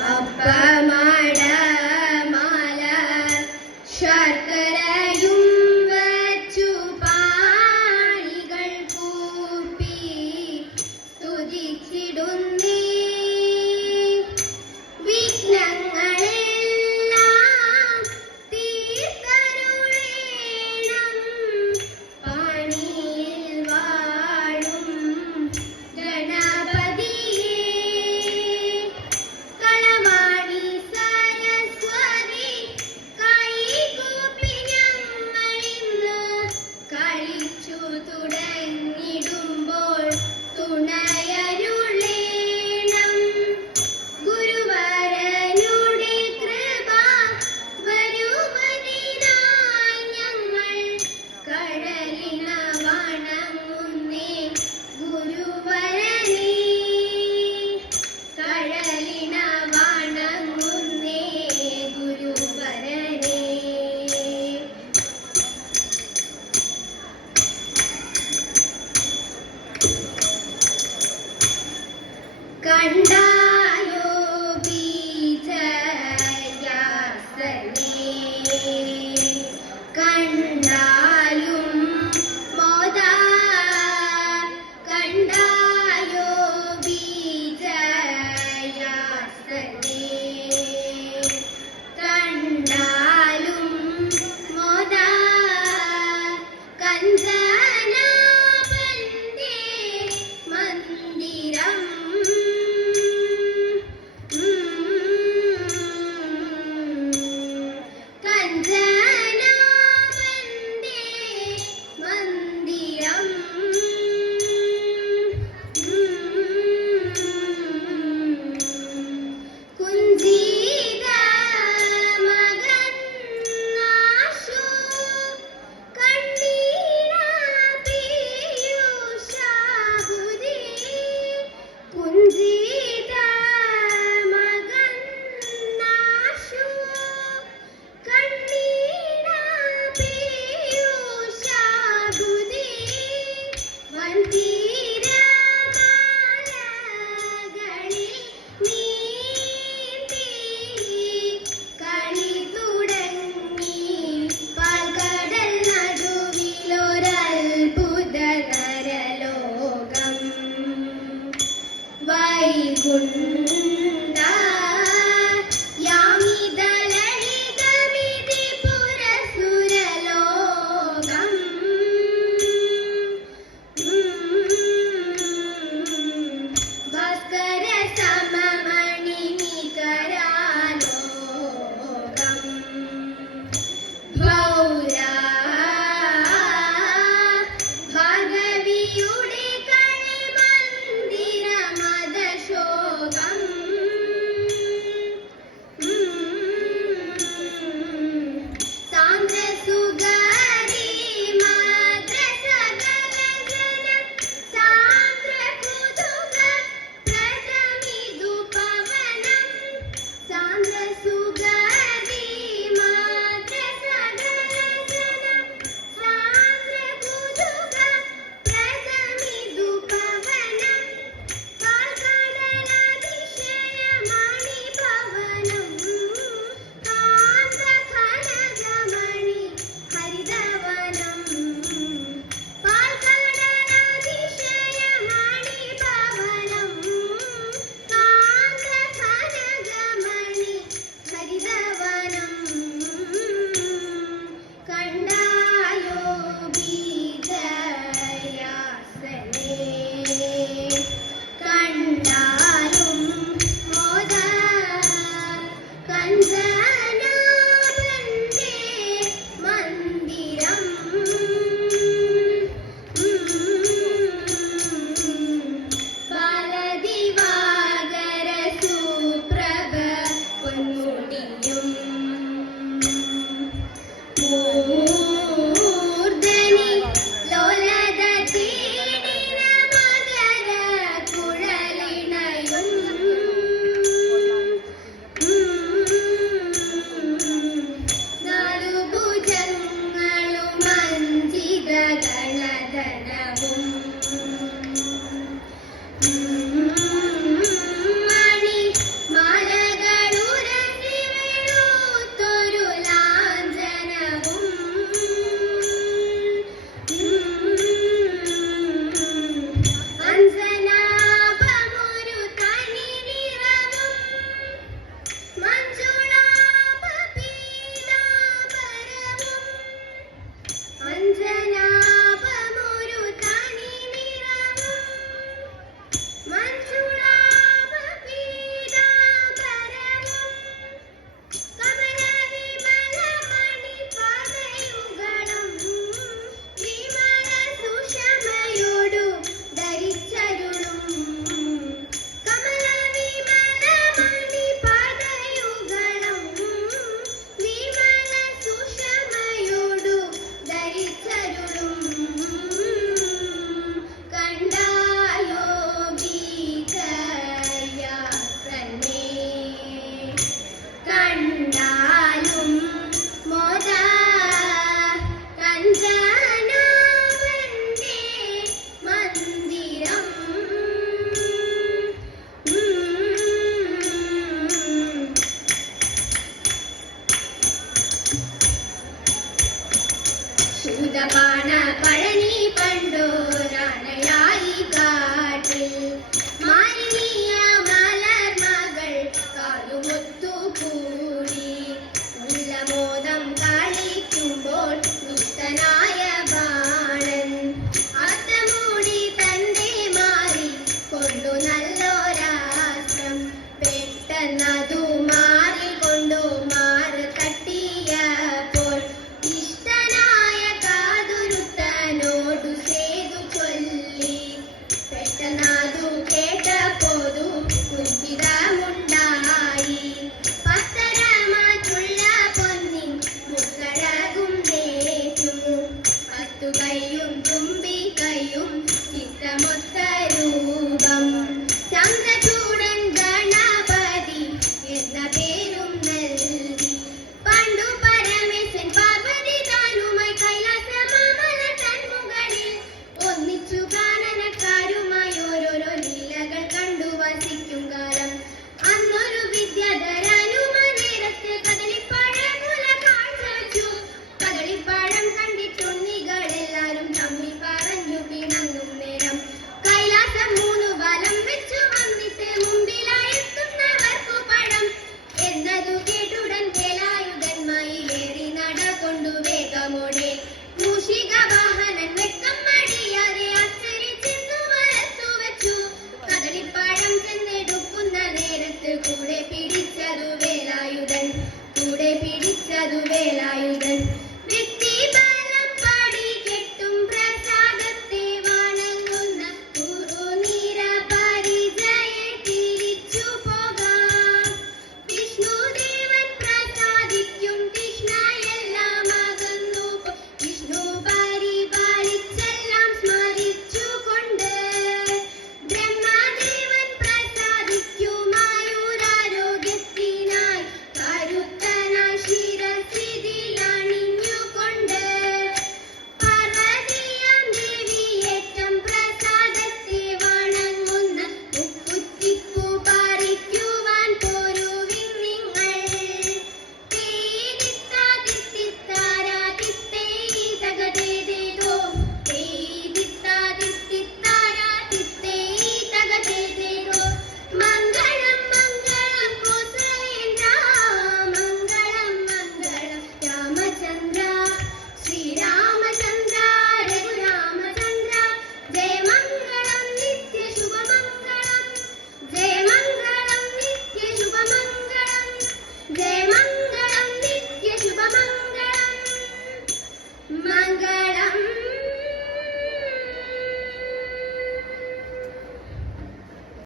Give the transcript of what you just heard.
about കണ്ടായോ anh ra